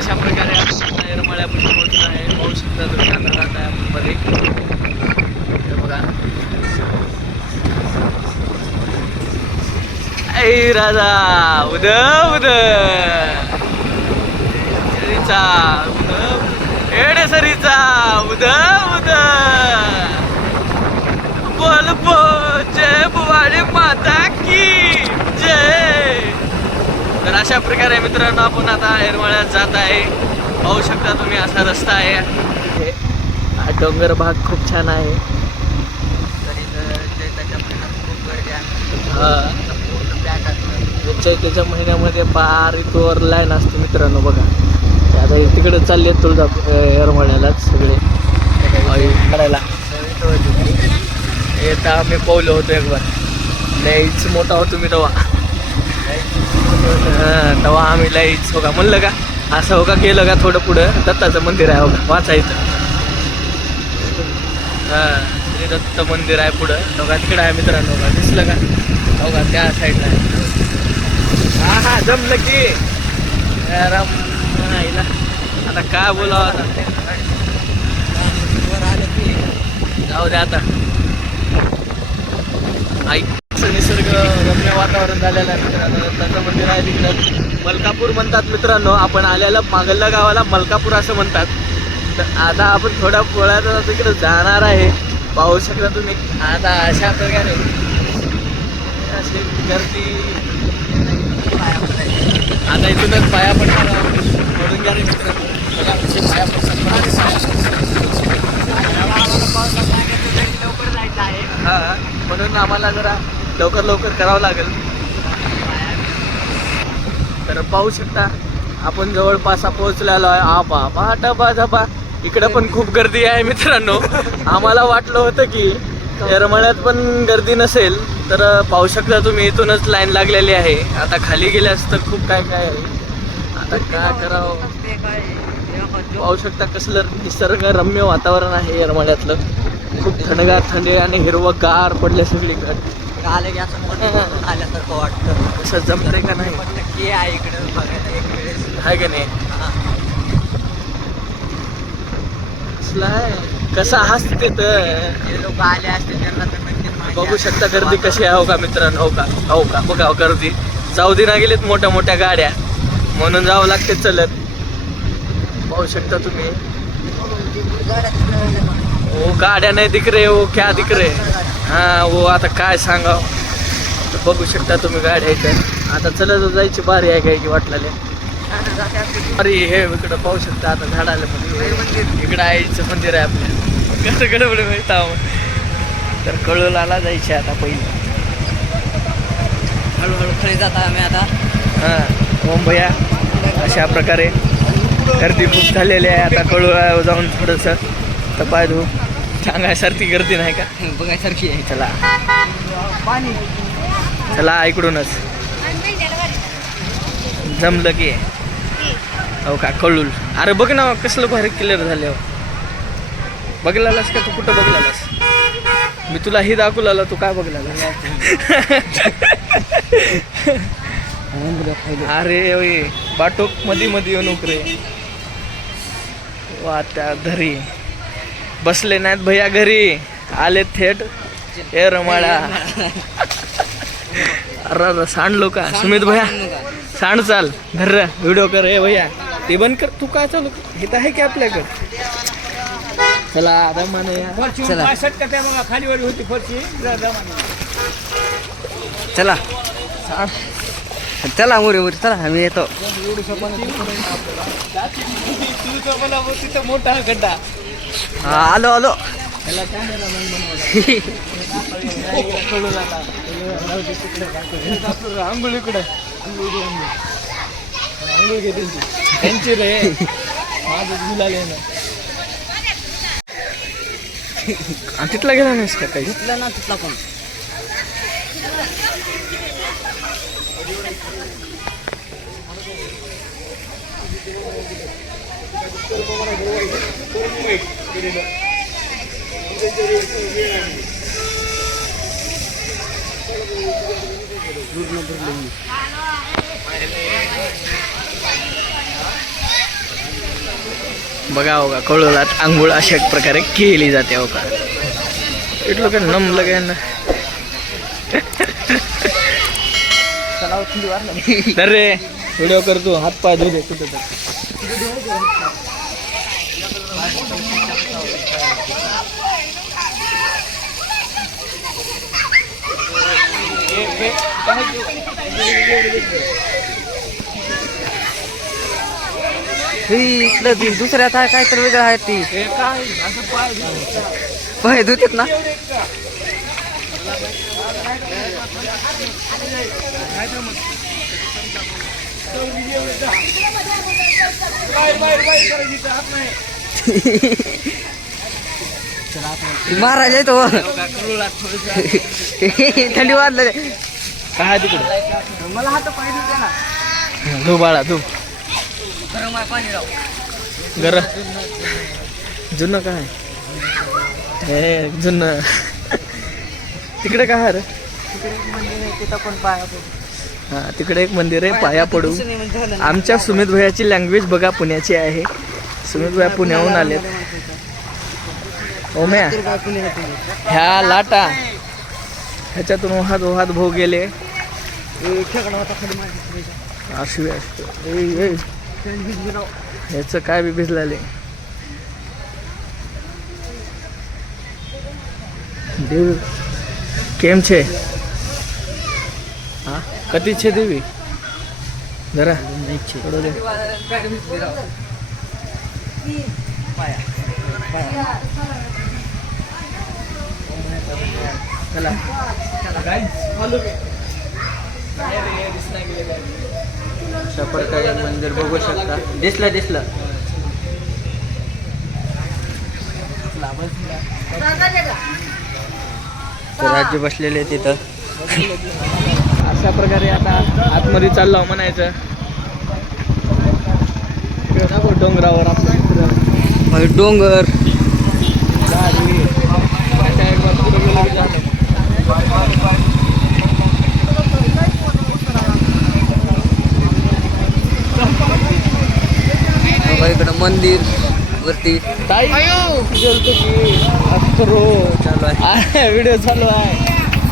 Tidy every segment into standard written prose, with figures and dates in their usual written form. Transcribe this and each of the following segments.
अशा प्रकारे आपण येरमाळ्यापासून पोहोचलो आहे. पाहू शकता तुम्ही आता जात आहे आपण मध्ये. हे बघा ऐ राजा उद उद सरीचा उद एडे सरीचा उद उद बोल बो जय भवानी माता की जय. तर अशा प्रकारे मित्रांनो आपण आता येरमाळ्यात जात आहे. पाहू शकता तुम्ही असा रस्ता आहे. हा डोंगर भाग खूप छान आहे. चैत्याच्या महिन्यामध्ये पार इथवर लाईन असते मित्रांनो. बघा आता तिकडे चालले तुळजापूर येरमाळ्यालाच सगळे करायला. येता आम्ही पावलो होतो एक बार. लईच मोठा होतो मी तेव्हा. तेव्हा आम्ही लईच हो का म्हणलं का असं हो का गेलं का थोडं पुढं दत्ताचं मंदिर आहे हो का वाचायचं. श्री दत्त मंदिर आहे पुढं. बघा तिकडं आहे मित्रांनो. का दिसलं का हो का त्या साईडला आहे. हा हा जमलं की आता काय बोलावं आता. जाऊ द्या आता. ऐकचं निसर्ग रम्य वातावरण झालेलं आहे मित्रांनो. दत्ताचं मंदिर आहे तिकडं मलकापूर म्हणतात मित्रांनो. आपण आलेलं मागल्या गावाला मलकापूर असं म्हणतात. तर आता आपण थोड्या पोळ्यात तिकडे जाणार आहे. पाहू शकता तुम्ही आता अशा प्रकारे अशी गर्दी. आता इथूनच पाया पडणार पडून गेले मित्रांनो. पाया लवकर जायचं आहे. हा म्हणून आम्हाला जरा लवकर करावं लागेल. तर पाहू शकता आपण जवळपास पोहोचलेलो आहे. आबा डबा डबा. इकडं पण खूप गर्दी आहे मित्रांनो. आम्हाला वाटलं होतं की येरमाळ्यात पण गर्दी नसेल. तर पाहू शकता तुम्ही इथूनच लाईन लागलेली आहे. आता खाली गेल्यास तर खूप काय काय आहे. आता काय करावं. पाहू शकता कसलं निसर्ग रम्य वातावरण आहे येरमाळ्यातलं. खूप थंडगार थंडी आणि हिरवगार पडले सगळीकडे. आलं की असं आल्यासारखं वाटतं. कसं जमतंय का नाही नक्की आहे इकडं बघायला एक वेळेस आहे का नाही. कसं हसते तर जे लोक आले असते त्यांना तर नक्कीच माहिती बघू आहे. शकता गर्दी कशी आहे हो का मित्रांनो. हो का बघा गर्दी. जाऊ दे ना गेलेत मोठ्या मोठ्या गाड्या म्हणून जावं लागते चलत. पाहू शकता तुम्ही. हो गाड्या नाही दिख रे. हो क्या दिख रे. हा हो आता काय सांगाव. बघू शकता तुम्ही गाड्या इथं. आता चलत जायची बारी आहे काय वाटलेल्या. अरे हे इकडं पाहू शकता आता झाडाला मध्ये इकडं आईचं मंदिर आहे आपल्या. कसं गडबड मिळतं. तर कळोलाला जायचे आता पहिले. हळूहळू खाली जाता आम्ही आता. हां मुंबया अशा प्रकारे गर्दी खूप झालेली आहे. आता कळोला जाऊन थोडंसं तपाय धू सांगायसारखी गर्दी नाही का बघायसारखी आहे. चला चला इकडूनच जमलं की हो का कळूल. अरे बघ ना कसलं भारी क्लिअर झाले हो. बघलास का तू कुठं बघलास. मी तुला ही दाखवला तू काय बघलास. अरे बाटोक मध्ये येऊ नको रे. वा त्या घरी बसले नाहीत भैया घरी आले थेट येरमाळा. अरे सांडलो का सुमित भैया सांड चाल धर व्हिडिओ कर. हे भैया ते बंद कर. तू काय चालू हे तर आहे की आपल्याकडे. चला दमाने चला खालीवर होती फरची. चला चला मोरे चला आम्ही येतो. तिथं मोठा गड्डा. हा आलो आलो. त्याला आंघोळीकडे आंघोळ घे त्यांची रे. माझं गुलाले ना. तिथला गेला नाहीस का काही. तिथला ना तिथला पण बघा हो का कळवलात आंघोळ अशा प्रकारे केली जाते हो का इथलं काय नमलं काय ना तर रे व्हिडिओ करतो हात पाय धुऊ दे कुठे इथलं दुसऱ्यात आहे काय तर वेगळं आहे ती पाय धुतात ना महाराज आहे तो थंडी वाजलं काय तिकडे मला हात पाय धुते ना धू बाळा धू गरम आहे पाणी राव गर जुनं काय हे जुनं तिकडे काय आहे रे तिथं पण पाय हा तिकडे एक मंदिर आहे पाया पडू आमच्या सुमित भैयाची लँग्वेज बघा पुण्याची आहे सुमित भैया पुण्याहून आलेत ओम्या ह्या लाटा ह्याच्यातून वाहत वाहत भाऊ गेले अशी ह्याचं काय बी भिजलाले देव केम छे हा कधी छे देवी जरा थोडं दे चला अशा प्रकारे मंदिर बघू शकता दिसलं राज्य बसलेले तिथं अशा प्रकारे आता आतमध्ये चाललो म्हणायचं डोंगरावर आपलं डोंगर इकडं मंदिर वरती चालू आहे व्हिडिओ चालू आहे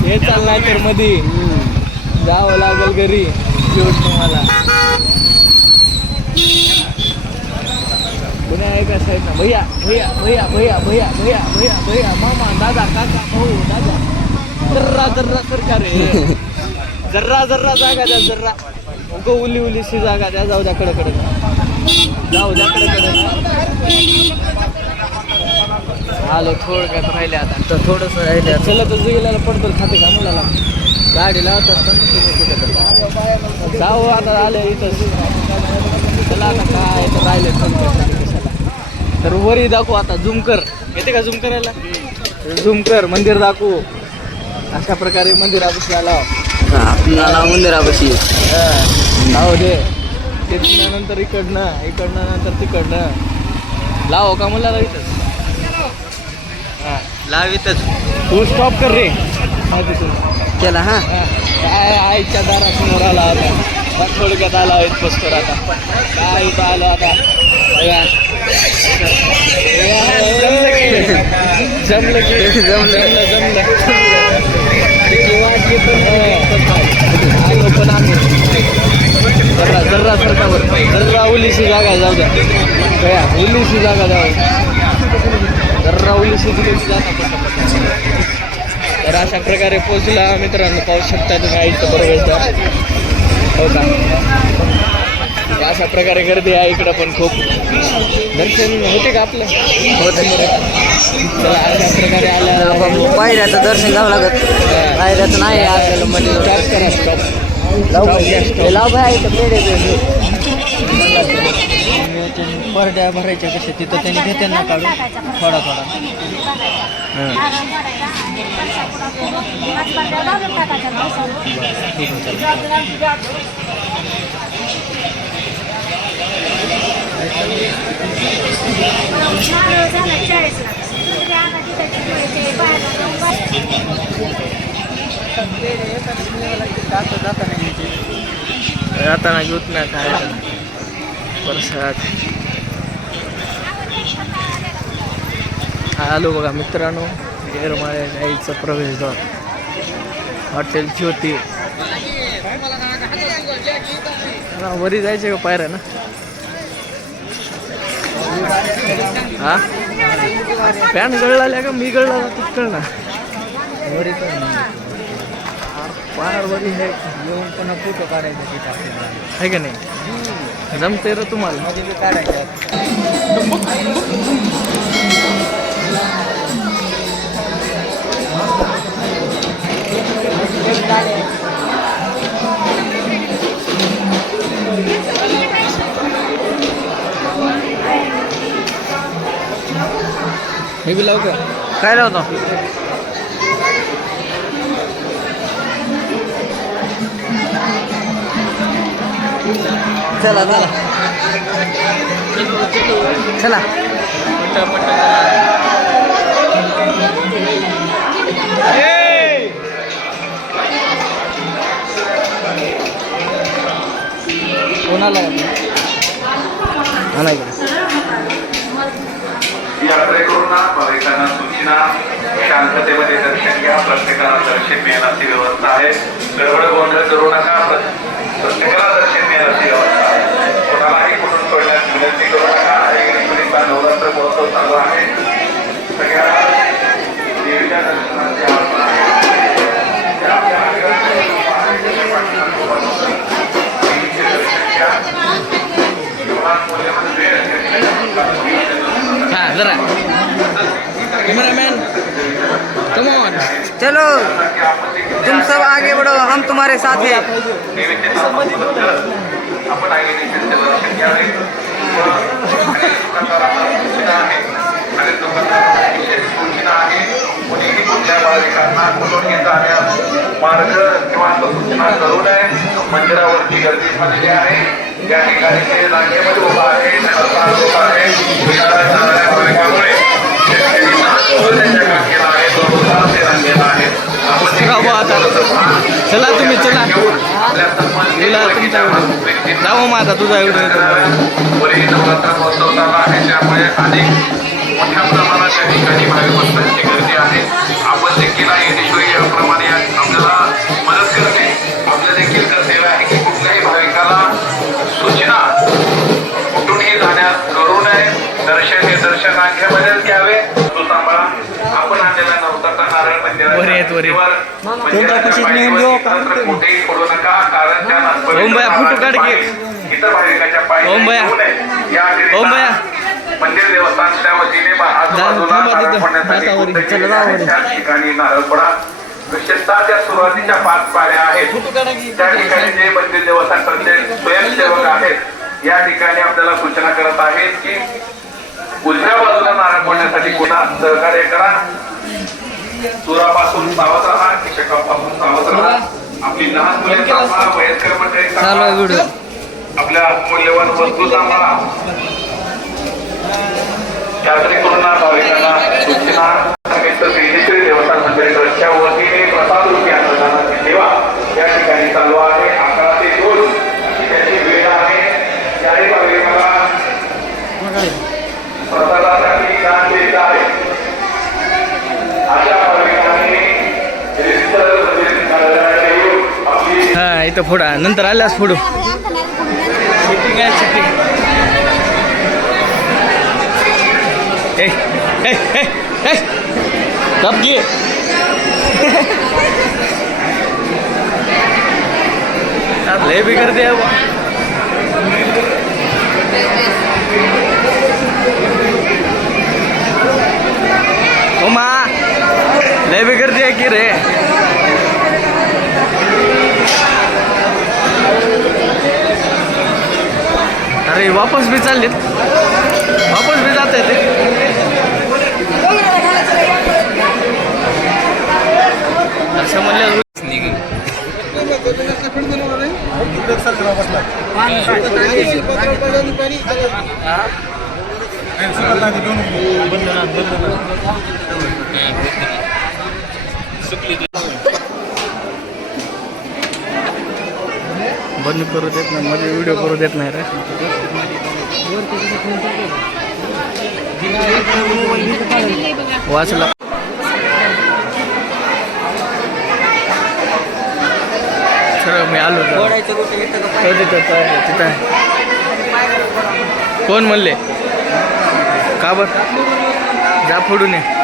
हे चाललाय तर मध्ये जावं लागेल घरी घेऊन तुम्हाला पुण्या एका साईडनं भैया भैया भैया भैया भैया भैया भैया भैया मामा दादा काका भाऊ दादा जर्रा सरकार जर्रा जागा द्या जर्रा उली जागा द्या जाऊ द्या कडे जाऊ द्या कडे आलो थोडक्यात राहिले आता तर थोडंसं राहिले चला तर गेल्याला पडतं खाते का मुलाला गाडी लावतात जाऊ आता आले इथं चला आता काय तर राहिले तर वरी दाखवू आता झूम कर येते का झूम करायला झूम कर मंदिर दाखवू अशा प्रकारे मंदिरापाशी आला आपल्याला मंदिरापाशी लाव दे तिथून नंतर इकडनं नंतर तिकडनं लाव का मला इथंच लाव इथंच तू स्टॉप कर रे केला हा काय आईच्या दारासमोर आला आता थोडक्यात आला पोस्टर आता काय इथं आलो आता जमलं पण आहे जर्रा सरकारवर जर्रा उलीची जागा जाऊ द्या गया उलीची जागा जाऊ जर्रा उलीची दिलीची जागा तर अशा प्रकारे पोचला मित्रांनो पाहू शकता तुम्ही आईचं बरोबर हो का अशा प्रकारे गर्दी आहे इकडं पण खूप दर्शन होते का आपलं चला अशा प्रकारे आल्या पायऱ्याचं दर्शन घ्यावं लागत पायऱ्याचं नाही आपल्याला म्हणजे स्टॉप करा स्टॉप लाव परड्या भरायच्या कशा तिथं त्यांनी घेते ना काढून थोडा जाताना घेऊत ना काय प्रसाद आलो बघा मित्रांनो, येरमाळ्या गाईचं प्रवेशद्वार हॉटेल ज्योती. वरी जायचे का पायऱ्या ना? हा पॅन गळला का मी गळला तूच कळ ना. वरी पार वरी आहे येऊन पुन्हा फोटो काढायचा तिथं आहे का नाही? जमते रे तुम्हाला. मध्ये बी काढायचं. हे बी लावू का? काय लावतो? चला चला चला. कोणाला यात्रेकरूंना भाविकांना सूचना, शांततेमध्ये दर्शन घ्या. प्रत्येकाला दर्शन मिळेल अशी व्यवस्था आहे. गडबड गोंधळ करू नका. प्रत्येकाला दर्शन मिळेल अशी व्यवस्था आहे. कोणालाही कुठून सोडण्यास विनंती करू नका. गणपतीचा नवरात्र महोत्सव चालू आहे. सगळ्या देवीच्या दर्शनाची आत्मा आहे. हाँ जरा कैमरामैन कम ऑन. चलो तुम सब आगे बढ़ो, हम तुम्हारे साथ हैं. आपण आयोजनाचे दर्शन घ्यावे. आणि दुकानदारांना विशेष सूचना आहे. कुणीही कुठल्या भाविकांना कुठून जाण्यास मार्ग किंवा सूचना करू नये. मंदिरावरती गर्दी झालेली आहे. या ठिकाणी ते रांगेमध्ये उभा आहे. भाविकांमुळे चला तुम्ही चला जाऊ माझा तुझा एवढं नवरात्र महोत्सव चालू आहे. त्यामुळे अनेक मोठ्या प्रमाणात त्या ठिकाणी भाविक भक्तांची गर्दी आहे. आपण देखील येणेश्वरी याप्रमाणे आपल्याला मदत करते. आपलं देखील कर्तव्य आहे की कुठल्याही भाविकाला सूचना कुठूनही जाण्यास करू नये. दर्शन हे दर्शन रांगेमध्येच घ्यावे. तो सांभाळा. आपण आणलेला नवसाचा नारळ मंदिरावर कुठेही पडू नका. कारण त्या फोटो काढ घे. इतर भाविकाच्या पायी या मंदिर देवस्थानच्या वतीने आजूबाजूला नारळ पडण्यासाठी त्या ठिकाणी नारळ पडा. विशेषतः त्या सुरुवातीच्या 5 पायऱ्या आहेत त्या ठिकाणी जे मंदिर देवस्थान प्रत्येक स्वयंसेवक आहेत या ठिकाणी आपल्याला सूचना करत आहेत की उजव्या बाजूला नारळ पडण्यासाठी पुन्हा सहकार्य करा. सुरापासून सावध राहा. शिक्षकांपासून सावध राहा. आपली लहान मुले सांभाळा. वयस्कर मंडळी सांभाळा. आपल्या मूल्यवान वस्तू सांभाळा. यात्रेकरूंना भाविकांना सूचना. श्री देवस्थान मंदिर ट्रस्टच्या वतीने प्रसाद रूपी अन्नदानाची सेवा या ठिकाणी चालू आहे. 11 ते 2 त्याची वेळ आहे. त्याही भाविकाला प्रसादासाठी दान देत आहे. अशा भाविकांनी हा इथं फोडा नंतर आल्यास फोडू. शूटिंग आहे शूटिंग. कब की ले भी कर दिया. ओ माँ ले भी कर दिया कि रे. अरे वापस भी चालले. वापस भी जाते थे. असं म्हणलं बंद करू देत नाही. मध्ये व्हिडिओ करू देत नाही रे. वाचला. सर मी आलो तिथं आहे. कोण म्हणले का बर जा फोडून ये.